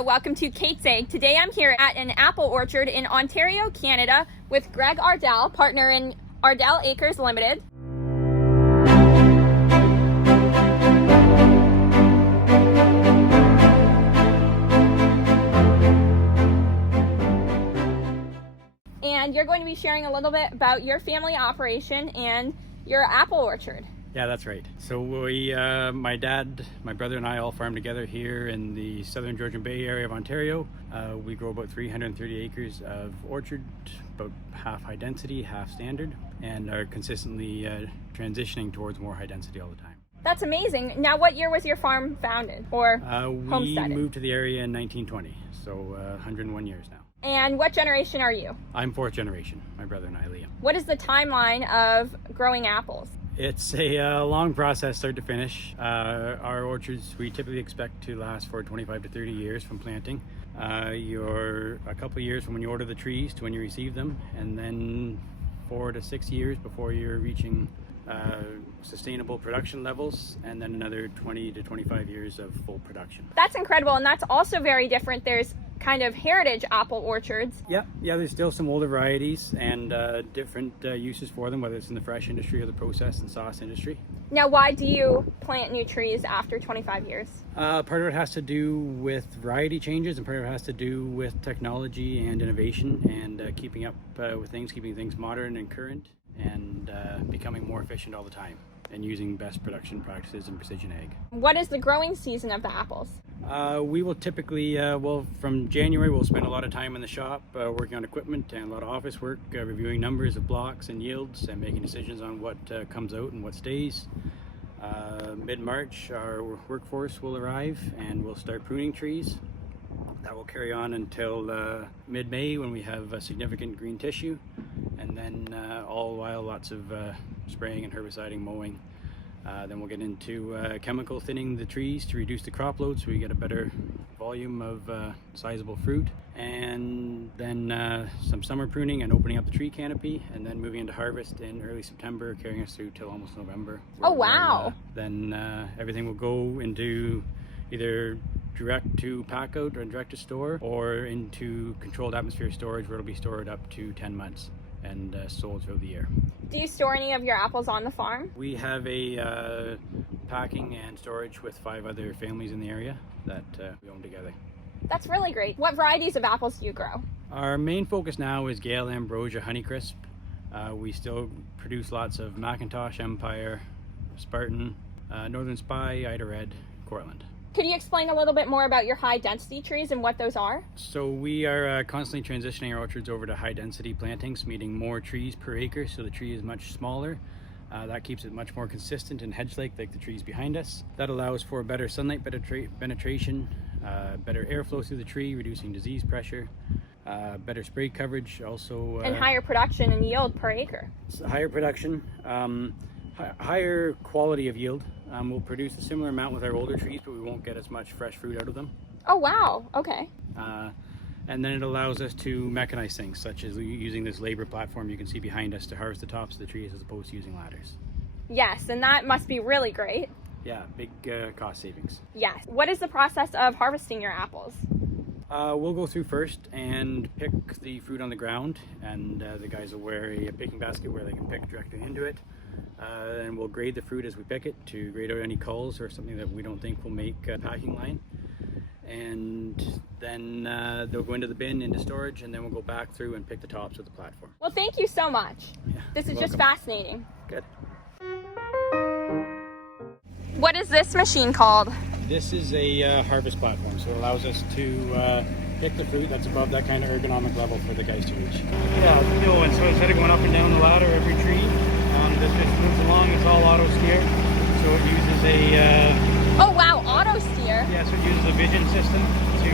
Hello, welcome to Kate's Egg. Today I'm here at an apple orchard in Ontario, Canada with Greg Ardiel, partner in Ardiel Acres Limited. And you're going to be sharing a little bit about your family operation and your apple orchard. Yeah, that's right. So my dad, my brother and I all farm together here in the southern Georgian Bay area of Ontario. We grow about 330 acres of orchard, about half high density, half standard, and are consistently transitioning towards more high density all the time. That's amazing. Now, what year was your farm founded or homesteaded? We moved to the area in 1920, so 101 years now. And what generation are you? I'm fourth generation, my brother and I, Liam. What is the timeline of growing apples? It's a long process, start to finish. Our orchards, we typically expect to last for 25 to 30 years from planting. You're a couple of years from when you order the trees to when you receive them, and then 4 to 6 years before you're reaching sustainable production levels, and then another 20 to 25 years of full production. That's incredible, and that's also very different. There's kind of heritage apple orchards. Yeah, there's still some older varieties and different uses for them, whether it's in the fresh industry or the process and sauce industry. Now, why do you plant new trees after 25 years? Part of it has to do with variety changes, and part of it has to do with technology and innovation and keeping up with things, keeping things modern and current, and becoming more efficient all the time, and using best production practices in precision ag. What is the growing season of the apples? We will typically, from January, we'll spend a lot of time in the shop working on equipment and a lot of office work, reviewing numbers of blocks and yields and making decisions on what comes out and what stays. Mid-March, our workforce will arrive and we'll start pruning trees. That will carry on until mid-May, when we have significant green tissue, and then all the while lots of spraying and herbiciding, mowing. Then we'll get into chemical thinning the trees to reduce the crop load so we get a better volume of sizable fruit, and then some summer pruning and opening up the tree canopy, and then moving into harvest in early September, carrying us through till almost November. Oh wow! Then everything will go into either direct to pack out or direct to store, or into controlled atmosphere storage, where it'll be stored up to 10 months and sold throughout the year. Do you store any of your apples on the farm? We have a packing and storage with 5 other families in the area that we own together. That's really great. What varieties of apples do you grow? Our main focus now is Gale, Ambrosia, Honeycrisp. We still produce lots of Macintosh, Empire, Spartan, Northern Spy, Ida Red, Cortland. Could you explain a little bit more about your high density trees and what those are? So we are constantly transitioning our orchards over to high density plantings, meaning more trees per acre, so the tree is much smaller. That keeps it much more consistent and hedge-like the trees behind us. That allows for better sunlight penetration, better airflow through the tree, reducing disease pressure, better spray coverage, also and higher production and yield per acre. Higher production, higher quality of yield. We'll produce a similar amount with our older trees, but we won't get as much fresh fruit out of them. Oh wow, okay. And then it allows us to mechanize things, such as using this labor platform you can see behind us to harvest the tops of the trees as opposed to using ladders. Yes, and that must be really great. Yeah, big cost savings. Yes. What is the process of harvesting your apples? We'll go through first and pick the fruit on the ground, and the guys will wear a picking basket where they can pick directly into it. And we'll grade the fruit as we pick it to grade out any culls or something that we don't think will make a packing line. And then they'll go into the bin, into storage, and then we'll go back through and pick the tops of the platform. Well, thank you so much. Yeah, this is you're just welcome. fascinating. Good. What is this machine called? This is a harvest platform, so it allows us to pick the fruit that's above that kind of ergonomic level for the guys to reach. Yeah, and so instead of going up and down the ladder every tree, this just moves along. It's all auto steer, so it uses a oh wow, auto steer. Yeah, so it uses a vision system to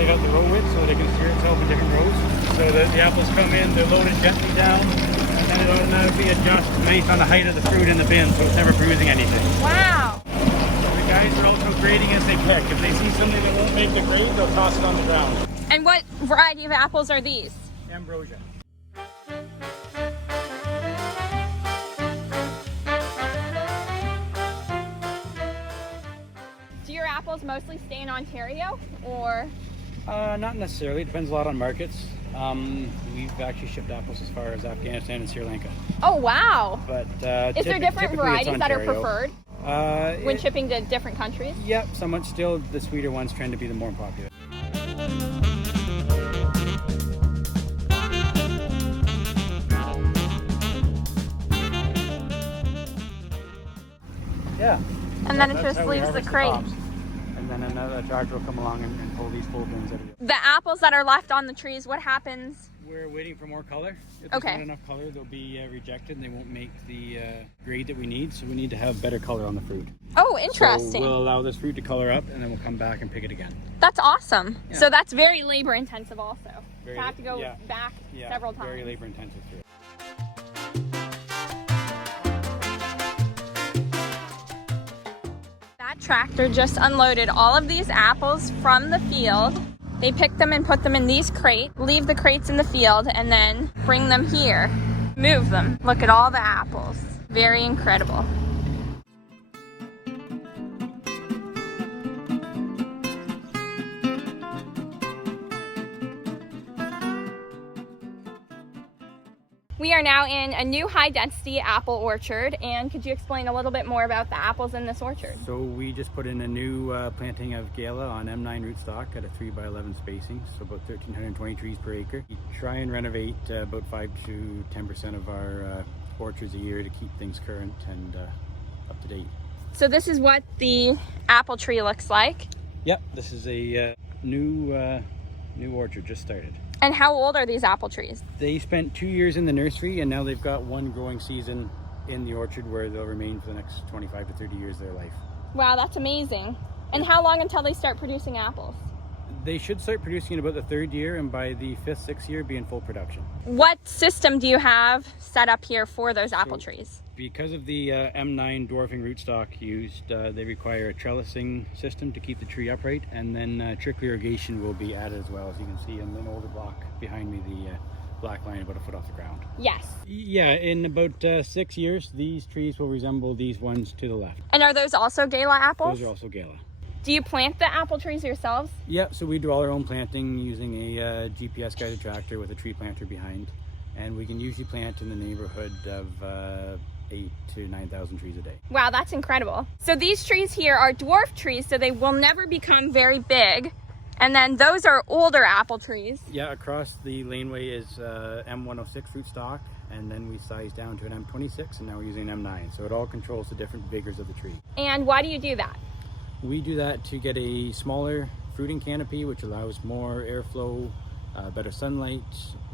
pick out the row width so they can steer itself in different rows. So that the apples come in, they're loaded gently down, and then it automatically adjusts based on the height of the fruit in the bin, so it's never bruising anything. Wow. So the guys are also grading as they pick. If they see something that won't make the grade, they'll toss it on the ground. And what variety of apples are these? Ambrosia. apples mostly stay in Ontario, or? Not necessarily. It depends a lot on markets. We've actually shipped apples as far as Afghanistan and Sri Lanka. Oh, wow. But is there different varieties that are Ontario. preferred when shipping to different countries? Yep, somewhat. Still, the sweeter ones tend to be the more popular. Yeah. And then it just leaves the crate. And then another tractor will come along and pull these full bins out of it. The apples that are left on the trees, what happens? We're waiting for more color. If there's not enough color, they'll be rejected and they won't make the grade that we need. So we need to have better color on the fruit. Oh, interesting. So we'll allow this fruit to color up and then we'll come back and pick it again. That's awesome. Yeah. So that's very labor intensive also. Very, to have to go back several times. Very labor intensive too. That tractor just unloaded all of these apples from the field. They pick them and put them in these crates, leave the crates in the field, and then bring them here, move them. Look at all the apples. Very incredible. We are now in a new high-density apple orchard, and could you explain a little bit more about the apples in this orchard? So we just put in a new planting of Gala on M9 rootstock at a 3x11 spacing, so about 1,320 trees per acre. We try and renovate about 5 to 10% of our orchards a year to keep things current and up to date. So this is what the apple tree looks like. Yep, this is a new orchard, just started. And how old are these apple trees? They spent 2 years in the nursery and now they've got one growing season in the orchard where they'll remain for the next 25 to 30 years of their life. Wow, that's amazing. And how long until they start producing apples? They should start producing in about the 3rd year and by the 5th, 6th year be in full production. What system do you have set up here for those apple trees? Because of the M9 dwarfing rootstock used, they require a trellising system to keep the tree upright, and then trickle irrigation will be added as well. As you can see in an older block behind me, the black line about a foot off the ground. Yes. Yeah, in about 6 years, these trees will resemble these ones to the left. And are those also Gala apples? Those are also Gala. Do you plant the apple trees yourselves? Yeah, so we do all our own planting using a GPS guided tractor with a tree planter behind, and we can usually plant in the neighborhood of 8,000 to 9,000 trees a day. Wow, that's incredible. So these trees here are dwarf trees, so they will never become very big. And then those are older apple trees. Yeah, across the laneway is M106 rootstock, and then we size down to an M26, and now we're using an M9. So it all controls the different vigors of the tree. And why do you do that? We do that to get a smaller fruiting canopy, which allows more airflow, better sunlight,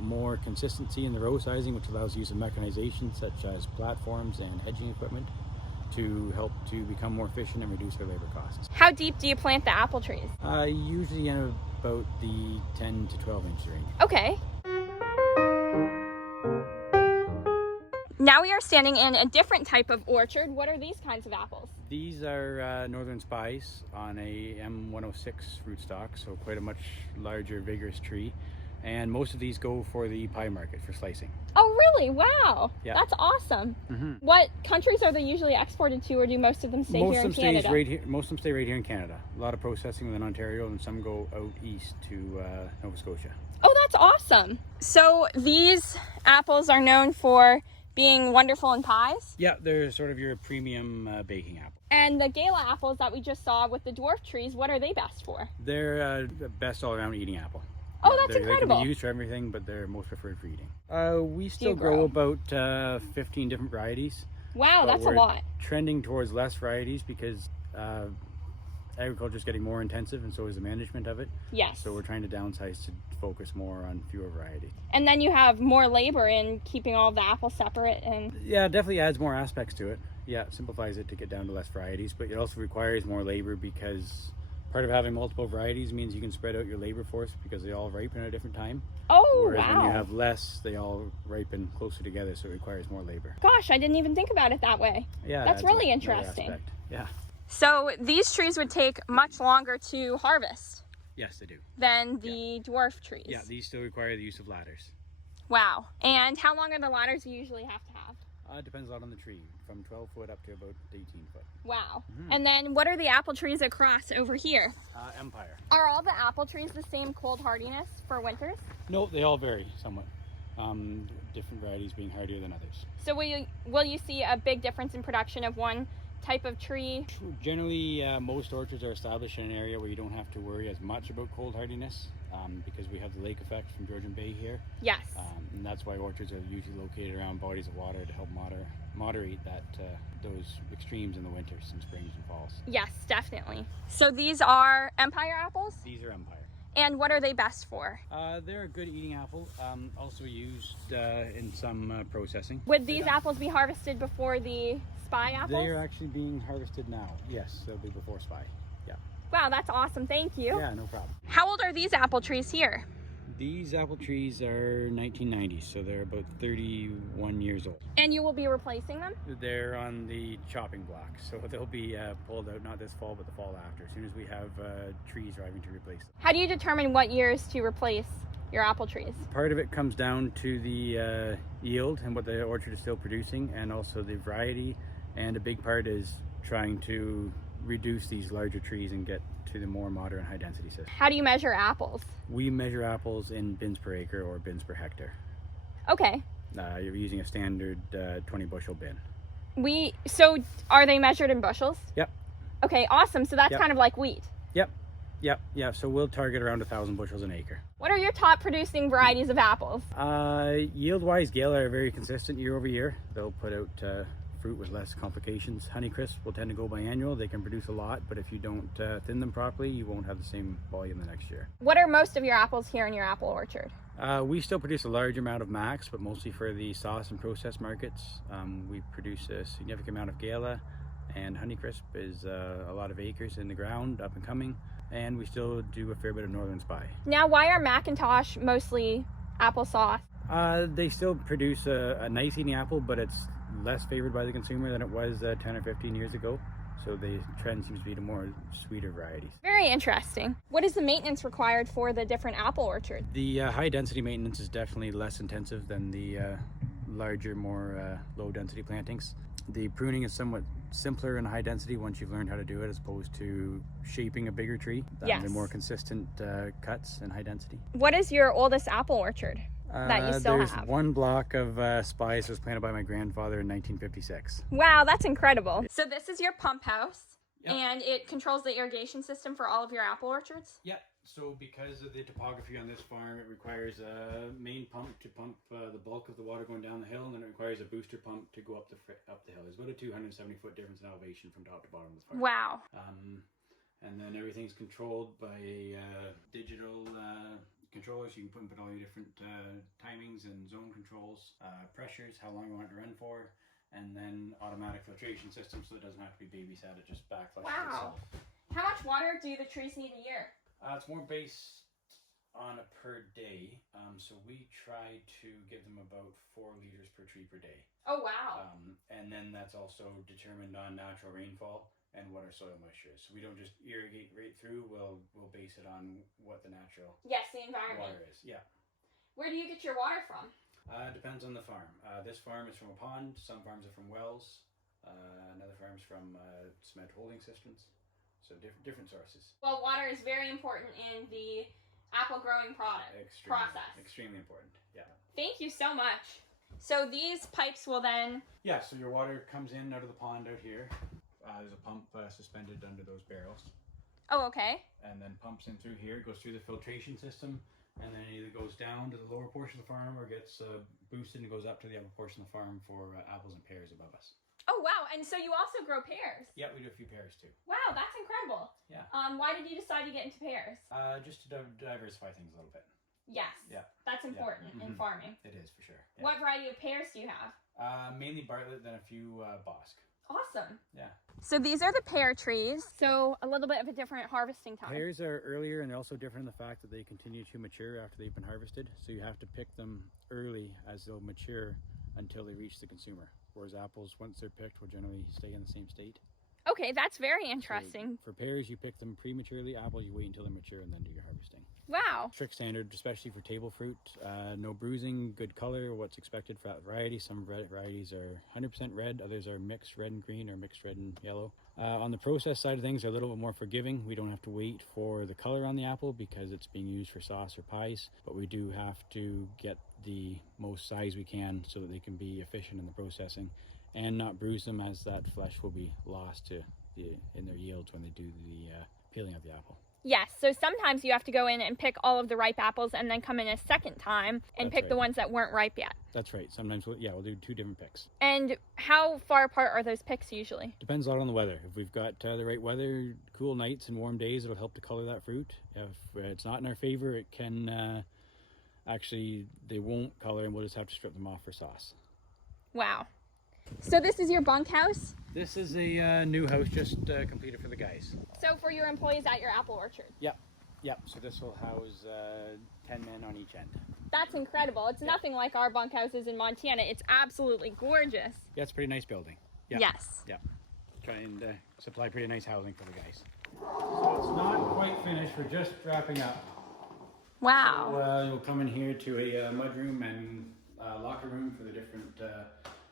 more consistency in the row sizing, which allows use of mechanization such as platforms and hedging equipment to help to become more efficient and reduce our labor costs. How deep do you plant the apple trees? Usually in about the 10 to 12 inch range. Okay. Now we are standing in a different type of orchard. What are these kinds of apples? These are Northern Spies on a M106 rootstock, so quite a much larger, vigorous tree. And most of these go for the pie market for slicing. Oh, really? Wow. Yeah. That's awesome. Mm-hmm. What countries are they usually exported to, or do most of them stay here in Canada? Most of them stay right here in Canada. A lot of processing within Ontario, and some go out east to Nova Scotia. Oh, that's awesome. So these apples are known for being wonderful in pies? Yeah, they're sort of your premium baking apple. And the Gala apples that we just saw with the dwarf trees, what are they best for? They're the best all-around eating apple. Oh, that's incredible. They can be used for everything, but they're most preferred for eating. We still grow about 15 different varieties. Wow, that's a lot. Trending towards less varieties because agriculture is getting more intensive, and so is the management of it. Yes. So we're trying to downsize to focus more on fewer varieties. And then you have more labor in keeping all of the apples separate. And yeah, it definitely adds more aspects to it. Yeah, it simplifies it to get down to less varieties, but it also requires more labor because part of having multiple varieties means you can spread out your labor force because they all ripen at a different time. Oh, whereas wow. when you have less, they all ripen closer together, so it requires more labor. Gosh, I didn't even think about it that way. Yeah, that's really interesting. Yeah. So these trees would take much longer to harvest. Yes, they do. Than the dwarf trees. Yeah, these still require the use of ladders. Wow. And how long are the ladders you usually have to have? It depends a lot on the tree, from 12 foot up to about 18 foot. Wow. And then what are the apple trees across over here? Empire. Are all the apple trees the same cold hardiness for winters? No, they all vary somewhat. Different varieties being hardier than others. So will you see a big difference in production of one type of tree? Generally, most orchards are established in an area where you don't have to worry as much about cold hardiness because we have the lake effect from Georgian Bay here. Yes. And that's why orchards are usually located around bodies of water to help moderate those extremes in the winters and springs and falls. Yes, definitely. So these are Empire apples? These are Empire. And what are they best for? They're a good eating apple, also used in some processing. Would these apples be harvested before the Spy apples? They are actually being harvested now. Yes, they'll be before Spy. Yeah. Wow, that's awesome. Thank you. Yeah, no problem. How old are these apple trees here? These apple trees are 1990s, so they're about 31 years old. And you will be replacing them? They're on the chopping block, so they'll be pulled out not this fall, but the fall after, as soon as we have trees arriving to replace them. How do you determine what years to replace your apple trees? Part of it comes down to the yield and what the orchard is still producing, and also the variety, and a big part is trying to reduce these larger trees and get to the more modern high density system. How do you measure apples? We measure apples in bins per acre or bins per hectare. Okay. You're using a standard 20 bushel bin. So are they measured in bushels? Yep. Okay, awesome. So that's Yep. kind of like wheat. Yep. So we'll target around 1,000 bushels an acre. What are your top producing varieties of apples? Yield-wise, Gala are very consistent year over year. They'll put out fruit with less complications. Honeycrisp will tend to go biannual. They can produce a lot, but if you don't thin them properly, you won't have the same volume the next year. What are most of your apples here in your apple orchard? We still produce a large amount of Max, but mostly for the sauce and processed markets. We produce a significant amount of Gala, and Honeycrisp is a lot of acres in the ground, up and coming. And we still do a fair bit of Northern Spy. Now, why are Macintosh mostly applesauce? They still produce a nice eating apple, but it's less favored by the consumer than it was 10 or 15 years ago. So the trend seems to be to more sweeter varieties. Very interesting. What is the maintenance required for the different apple orchards? The high density maintenance is definitely less intensive than the larger, more low density plantings. The pruning is somewhat simpler in high density once you've learned how to do it, as opposed to shaping a bigger tree. Yes. They're more consistent cuts in high density. What is your oldest apple orchard that you still there's have? one block of spice that was planted by my grandfather in 1956. Wow, that's incredible. So this is your pump house, Yep. and it controls the irrigation system for all of your apple orchards? Yep. So because of the topography on this farm, it requires a main pump to pump the bulk of the water going down the hill, and then it requires a booster pump to go up the hill. There's about a 270-foot difference in elevation from top to bottom of the farm. Wow. And then everything's controlled by digital controllers. You can put all your different timings and zone controls, pressures, how long you want it to run for, and then automatic filtration system, so it doesn't have to be babysat. It just backflushes Wow. itself. How much water do the trees need a year? It's more based on a per day, so we try to give them about 4 liters per tree per day. Oh, wow. And then that's also determined on natural rainfall and what our soil moisture is. So we don't just irrigate right through. We'll base it on what the natural Yes, the environment. water is. Yeah. Where do you get your water from? Depends on the farm. This farm is from a pond. Some farms are from wells. Another farm's from cement holding systems. So different sources. Well, water is very important in the apple growing process. Extremely important. Yeah. Thank you so much. So these pipes will then... Yeah, so your water comes in out of the pond out here. There's a pump suspended under those barrels. Oh, okay. And then pumps in through here, goes through the filtration system, and then it either goes down to the lower portion of the farm or gets boosted and goes up to the upper portion of the farm for apples and pears above us. Oh, wow. And so you also grow pears? Yeah, we do a few pears too. Wow, that's incredible. Yeah. Why did you decide to get into pears? Just to diversify things a little bit. Yes. Yeah. That's important in farming. It is, for sure. Yeah. What variety of pears do you have? Mainly Bartlett, then a few Bosc. Awesome. Yeah. So these are the pear trees. So a little bit of a different harvesting time. Pears are earlier, and they're also different in the fact that they continue to mature after they've been harvested. So you have to pick them early as they'll mature until they reach the consumer. Whereas apples, once they're picked, will generally stay in the same state. Okay, that's very interesting. So for pears, you pick them prematurely. Apples, you wait until they're mature and then do your harvesting. Wow. Strict standard, especially for table fruit. No bruising, good color, what's expected for that variety. Some varieties are 100% red, others are mixed red and green or mixed red and yellow. On the process side of things, they're a little bit more forgiving. We don't have to wait for the color on the apple because it's being used for sauce or pies, but we do have to get the most size we can so that they can be efficient in the processing and not bruise them, as that flesh will be lost in their yields when they do the peeling of the apple. Yes, so sometimes you have to go in and pick all of the ripe apples and then come in a second time and pick the ones that weren't ripe yet. That's right. Sometimes we'll do 2 different picks. And how far apart are those picks usually? Depends a lot on the weather. If we've got the right weather, cool nights and warm days, it'll help to color that fruit. If it's not in our favor, it can actually, they won't color and we'll just have to strip them off for sauce. Wow. So this is your bunkhouse? This is a new house just completed for the guys. So for your employees at your apple orchard? Yep. So this will house 10 men on each end. That's incredible. It's nothing like our bunkhouses in Montana. It's absolutely gorgeous. Yeah, it's a pretty nice building. Yep. Yes. Yeah. Try and supply pretty nice housing for the guys. So it's not quite finished. We're just wrapping up. Wow. So, you'll come in here to a mud room and locker room for the different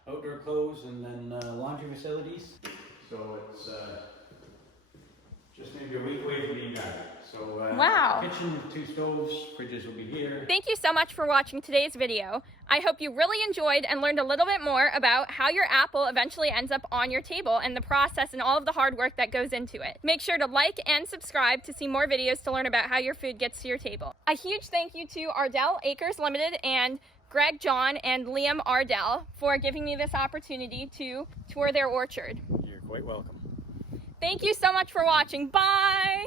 outdoor clothes, and then laundry facilities. So it's just maybe a week away from being done. So wow. Kitchen, 2 stoves, fridges will be here. Thank you so much for watching today's video. I hope you really enjoyed and learned a little bit more about how your apple eventually ends up on your table and the process and all of the hard work that goes into it. Make sure to like and subscribe to see more videos to learn about how your food gets to your table. A huge thank you to Ardiel Acres Limited and Greg, John, and Liam Ardiel for giving me this opportunity to tour their orchard. You're quite welcome. Thank you so much for watching. Bye!